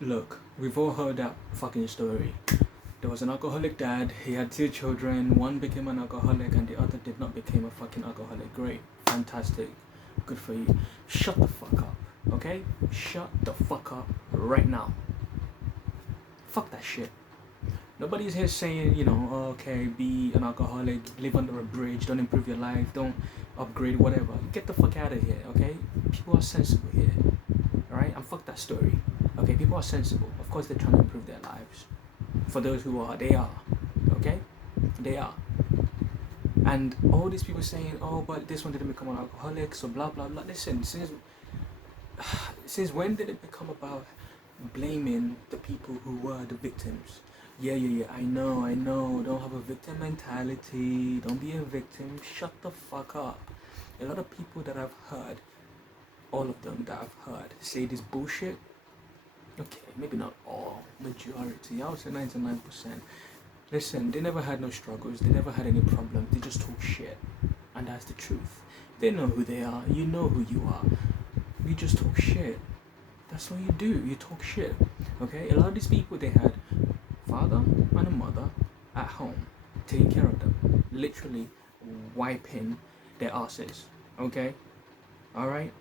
Look, we've all heard that fucking story. There was an alcoholic dad, he had two children, one became an alcoholic and the other did not become a fucking alcoholic. Great, fantastic, good for you. Shut the fuck up, okay? Shut the fuck up right now. Fuck that shit. Nobody's here saying, oh, okay, be an alcoholic, live under a bridge, don't improve your life, don't upgrade, whatever. Get the fuck out of here, okay? People are sensible here, alright? And fuck that story, okay? People are sensible. Of course, they're trying to improve their lives. For those who are, they are, okay? They are. And all these people saying, oh, but this one didn't become an alcoholic, so blah, blah, blah. Listen, since when did it become about blaming the people who were the victims? Yeah, I know. Don't have a victim mentality. Don't be a victim. Shut the fuck up. A lot of people that I've heard, all of them that I've heard, say this bullshit. Okay, maybe not all, majority. I would say 99%. Listen, they never had no struggles. They never had any problems. They just talk shit. And that's the truth. They know who they are. You know who you are. You just talk shit. That's what you do. You talk shit. Okay? A lot of these people, they had father and a mother at home taking care of them, literally wiping their asses. Okay? Alright?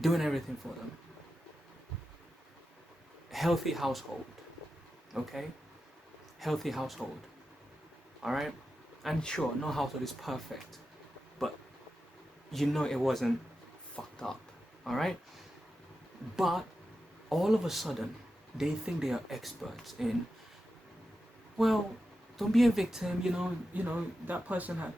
Doing everything for them. Healthy household. Okay? Healthy household. Alright? And sure, no household is perfect, but you know it wasn't fucked up. Alright? But all of a sudden, they think they are experts in, well, don't be a victim, that person had,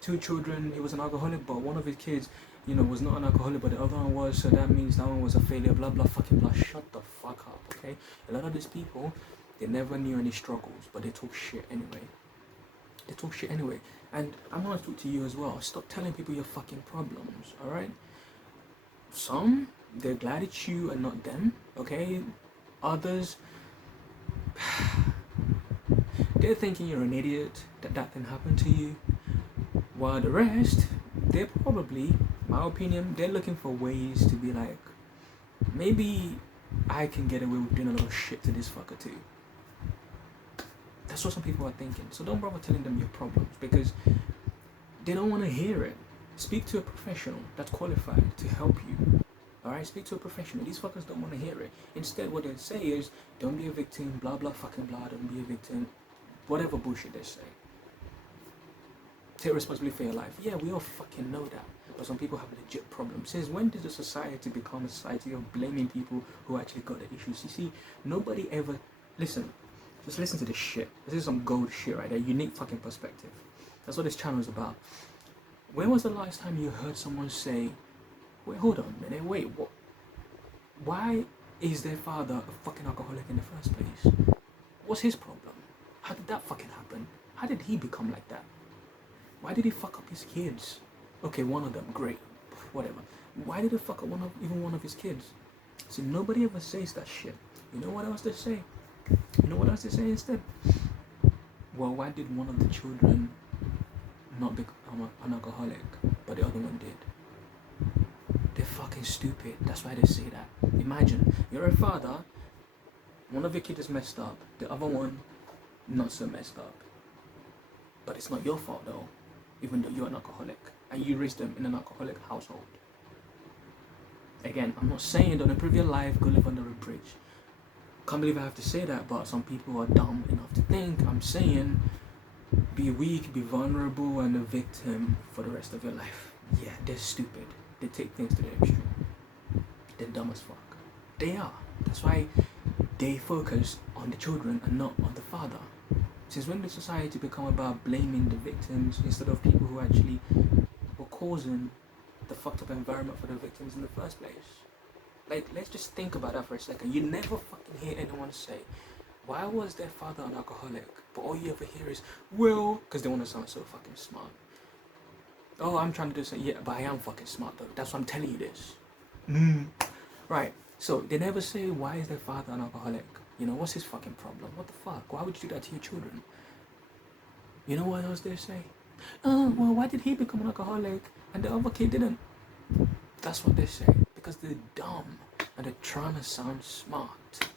two children, he was an alcoholic, but one of his kids, was not an alcoholic, but the other one was, so that means that one was a failure, blah, blah, fucking blah. Shut the fuck up, okay? A lot of these people, they never knew any struggles, but they talk shit anyway. They talk shit anyway. And I'm gonna talk to you as well. Stop telling people your fucking problems, alright? Some, they're glad it's you and not them, okay? Others, they're thinking you're an idiot, that thing happened to you. While the rest, they're probably, my opinion, they're looking for ways to be like, maybe I can get away with doing a little shit to this fucker too. That's what some people are thinking. So don't bother telling them your problems because they don't want to hear it. Speak to a professional that's qualified to help you. Alright, speak to a professional. These fuckers don't want to hear it. Instead, what they say is, don't be a victim, blah, blah, fucking blah, don't be a victim. Whatever bullshit they say. Take responsibility for your life. Yeah, we all fucking know that. But some people have legit problems. Since when did the society become a society of blaming people who actually got the issues? You see, nobody ever... Listen, just listen to this shit. This is some gold shit right there. Unique fucking perspective. That's what this channel is about. When was the last time you heard someone say, wait, hold on a minute, wait, what? Why is their father a fucking alcoholic in the first place? What's his problem? How did that fucking happen? How did he become like that? Why did he fuck up his kids? Okay, one of them, great, whatever. Why did he fuck up even one of his kids? See, nobody ever says that shit. You know what else they say? You know what else they say instead? Well, why did one of the children not become an alcoholic, but the other one did? They're fucking stupid. That's why they say that. Imagine, you're a father, one of your kids is messed up, the other one not so messed up. But it's not your fault though, even though you're an alcoholic and you raised them in an alcoholic household. Again, I'm not saying don't improve your life, go live under a bridge. Can't believe I have to say that, but some people are dumb enough to think I'm saying be weak, be vulnerable and a victim for the rest of your life. Yeah, they're stupid. They take things to the extreme. They're dumb as fuck. They are. That's why they focus on the children and not on the father. Since when did society become about blaming the victims instead of people who actually were causing the fucked up environment for the victims in the first place? Like, let's just think about that for a second. You never fucking hear anyone say, why was their father an alcoholic? But all you ever hear is, well, because they want to sound so fucking smart. Oh, I'm trying to do something. Yeah, but I am fucking smart though. That's why I'm telling you this. Right. So they never say, why is their father an alcoholic? What's his fucking problem? What the fuck? Why would you do that to your children? You know what else they say? Well, why did he become an alcoholic and the other kid didn't? That's what they say. Because they're dumb and they're trying to sound smart.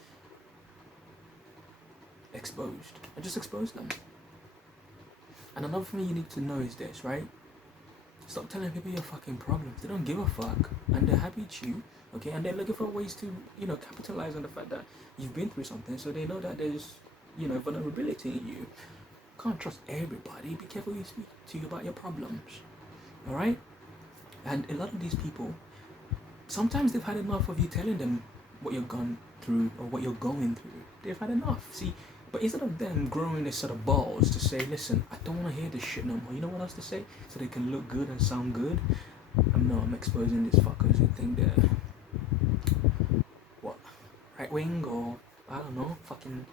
exposed. I just expose them. And another thing you need to know is this, right? Stop telling people your fucking problems. They don't give a fuck, and they're happy to you, okay? And they're looking for ways to, capitalize on the fact that you've been through something, so they know that there's, vulnerability in you. Can't trust everybody. Be careful who you speak to you about your problems, all right? And a lot of these people, sometimes they've had enough of you telling them what you've gone through or what you're going through. They've had enough. See, but instead of them growing this sort of balls to say, listen, I don't want to hear this shit no more. You know what else to say? So they can look good and sound good. I'm exposing these fuckers who think they're, what, right wing or, I don't know, fucking,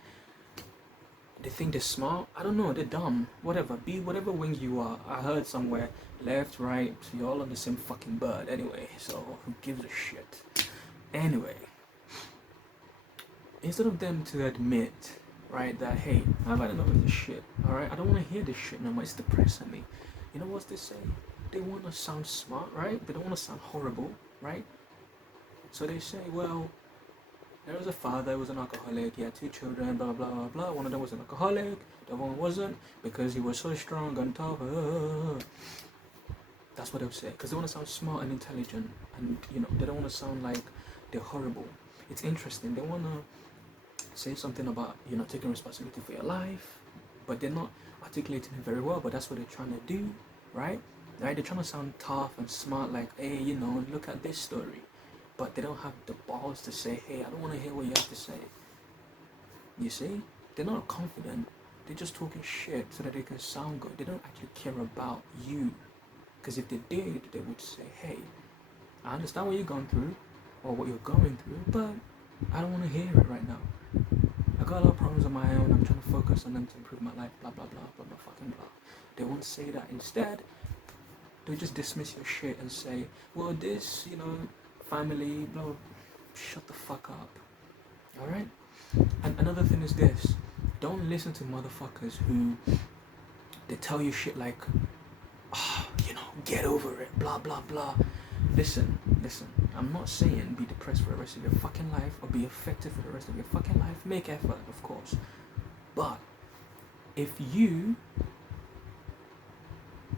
they think they're smart. I don't know, they're dumb. Whatever, be whatever wing you are. I heard somewhere, left, right, you're all on the same fucking bird anyway. So who gives a shit? Anyway, instead of them to admit, right, that hey, I've had enough of this shit, alright, I don't want to hear this shit no more, it's depressing me. You know what they say? They want to sound smart, right? They don't want to sound horrible, right? So they say, well, there was a father who was an alcoholic, he had 2 children, blah, blah, blah, blah. One of them was an alcoholic, the other one wasn't, because he was so strong and tough. That's what they'll say, because they want to sound smart and intelligent, and, they don't want to sound like they're horrible. It's interesting, they want to say something about, taking responsibility for your life, but they're not articulating it very well, but that's what they're trying to do, right? They're trying to sound tough and smart, like, hey, look at this story, but they don't have the balls to say, hey, I don't want to hear what you have to say. You see? They're not confident. They're just talking shit so that they can sound good. They don't actually care about you, because if they did, they would say, hey, I understand what you're going through, or what you're going through, but I don't want to hear it right now. I got a lot of problems of my own. I'm trying to focus on them to improve my life. Blah, blah, blah, blah, blah, fucking blah. They won't say that. Instead, they'll just dismiss your shit and say, well, this, family, blah, blah. Shut the fuck up. Alright? And another thing is this. Don't listen to motherfuckers who, they tell you shit like, get over it, blah, blah, blah. Listen. I'm not saying be depressed for the rest of your fucking life or be affected for the rest of your fucking life. Make effort, of course. But if you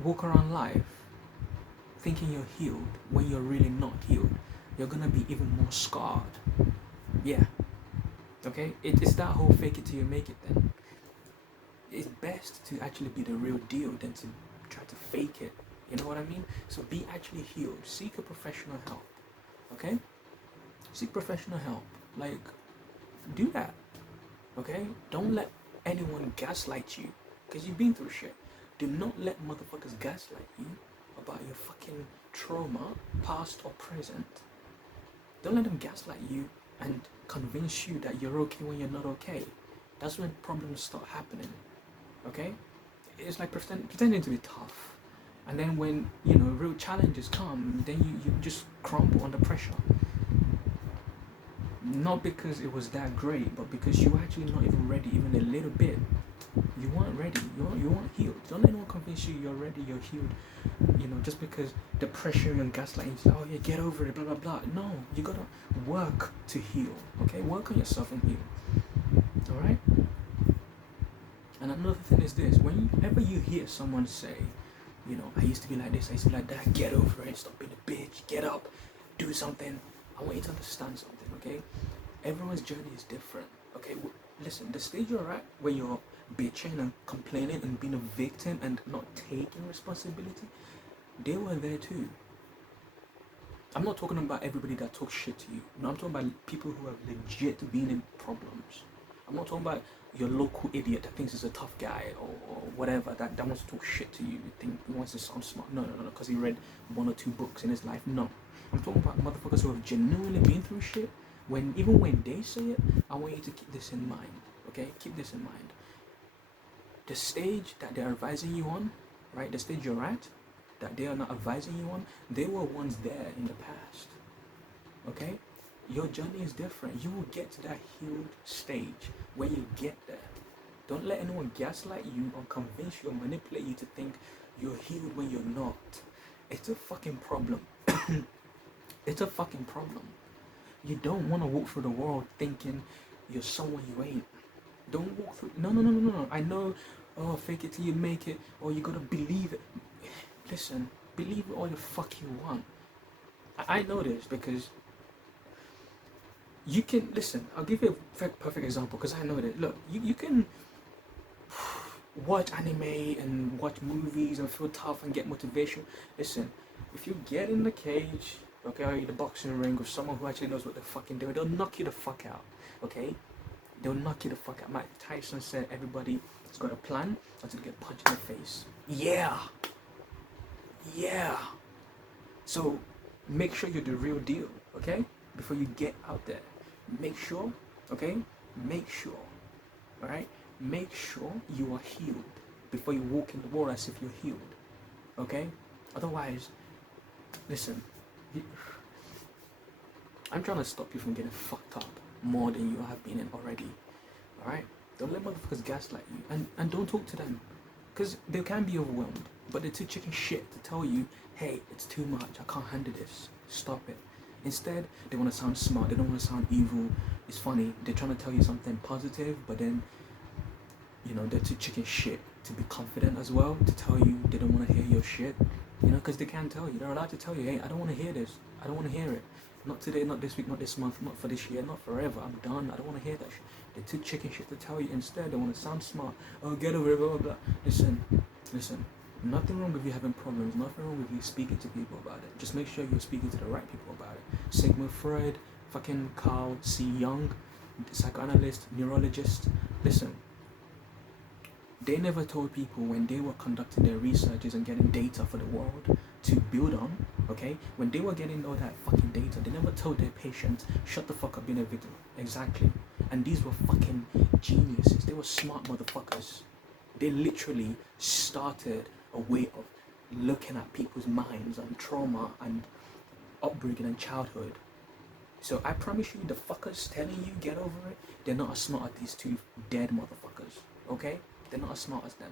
walk around life thinking you're healed when you're really not healed, you're gonna be even more scarred. Yeah. Okay? It's that whole fake it till you make it then. It's best to actually be the real deal than to try to fake it. You know what I mean? So be actually healed. Seek a professional help. Okay? Seek professional help. Like, do that. Okay? Don't let anyone gaslight you, because you've been through shit. Do not let motherfuckers gaslight you about your fucking trauma, past or present. Don't let them gaslight you and convince you that you're okay when you're not okay. That's when problems start happening. Okay? It's like pretending to be tough. And then when, real challenges come, then you just crumble under pressure. Not because it was that great, but because you were actually not even ready, even a little bit. You weren't ready. You weren't healed. Don't let anyone convince you you're ready, you're healed. Just because the pressure and gaslighting, oh yeah, get over it, blah, blah, blah. No, you gotta work to heal. Okay? Work on yourself and heal. Alright? And another thing is this. Whenever you hear someone say, I used to be like this, I used to be like that, get over it, stop being a bitch, get up, do something. I want you to understand something, okay? Everyone's journey is different, okay? Listen, the stage you're at where you're bitching and complaining and being a victim and not taking responsibility, they were there too. I'm not talking about everybody that talks shit to you. No, I'm talking about people who have legit been in problems. I'm not talking about your local idiot that thinks he's a tough guy or whatever, that wants to talk shit to you, he wants to sound smart. No, because he read 1 or 2 books in his life. No. I'm talking about motherfuckers who have genuinely been through shit. Even when they say it, I want you to keep this in mind. Okay? Keep this in mind. The stage that they're advising you on, right? The stage you're at, that they are not advising you on, they were once there in the past. Okay? Your journey is different. You will get to that healed stage when you get there. Don't let anyone gaslight you or convince you or manipulate you to think you're healed when you're not. It's a fucking problem. It's a fucking problem. You don't want to walk through the world thinking you're someone you ain't. Don't walk through. No. I know. Oh, fake it till you make it, or you gotta believe it. Listen, believe all the fuck you want. I know this because you can listen. I'll give you a perfect example because I know that. Look, you can watch anime and watch movies and feel tough and get motivation. Listen, if you get in the cage, okay, or in the boxing ring with someone who actually knows what they're fucking doing, they'll knock you the fuck out. Okay, they'll knock you the fuck out. Mike Tyson said everybody has got a plan until they get punched in the face. Yeah, yeah. So make sure you're the real deal, okay? Before you get out there, make sure, okay? Make sure, all right? Make sure you are healed before you walk in the world as if you're healed, okay? Otherwise, listen, I'm trying to stop you from getting fucked up more than you have been in already, all right? Don't let motherfuckers gaslight you, and don't talk to them, because they can be overwhelmed, but they're too chicken shit to tell you, hey, it's too much, I can't handle this, stop it. Instead, they want to sound smart, they don't want to sound evil. It's funny, they're trying to tell you something positive, but then, you know, they're too chicken shit to be confident as well, to tell you they don't want to hear your shit, you know, because they can't tell you. They're allowed to tell you, hey, I don't want to hear this, I don't want to hear it. Not today, not this week, not this month, not for this year, not forever. I'm done. I don't want to hear that shit. They're too chicken shit to tell you. Instead, they want to sound smart. Oh, get over it, blah, blah, blah. Listen. Nothing wrong with you having problems. Nothing wrong with you speaking to people about it. Just make sure you're speaking to the right people about it. Sigmund Freud, fucking Carl C. Jung, psychoanalyst, neurologist. Listen, they never told people when they were conducting their researches and getting data for the world to build on, okay? When they were getting all that fucking data, they never told their patients, shut the fuck up being a victim. Exactly. And these were fucking geniuses. They were smart motherfuckers. They literally started a way of looking at people's minds and trauma and upbringing and childhood. So I promise you, the fuckers telling you get over it, they're not as smart as these two dead motherfuckers, okay? They're not as smart as them.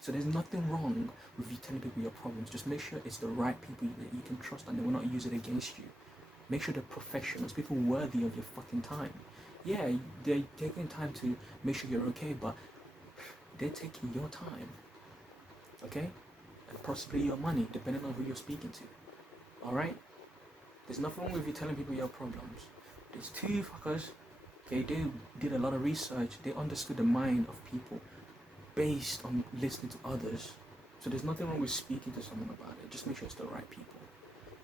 So there's nothing wrong with you telling people your problems. Just make sure it's the right people that you can trust and they will not use it against you. Make sure they're professionals, people worthy of your fucking time. Yeah, they're taking time to make sure you're okay, but they're taking your time, okay? And possibly your money, depending on who you're speaking to, all right? There's nothing wrong with you telling people your problems. These two fuckers, okay, they did a lot of research. They understood the mind of people based on listening to others. So there's nothing wrong with speaking to someone about it. Just make sure it's the right people.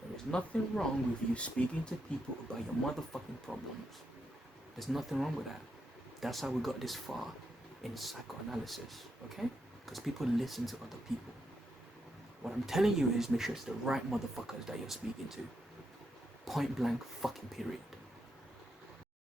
There is nothing wrong with you speaking to people about your motherfucking problems. There's nothing wrong with that. That's how we got this far in psychoanalysis, okay? Because people listen to other people. What I'm telling you is make sure it's the right motherfuckers that you're speaking to. Point blank fucking period.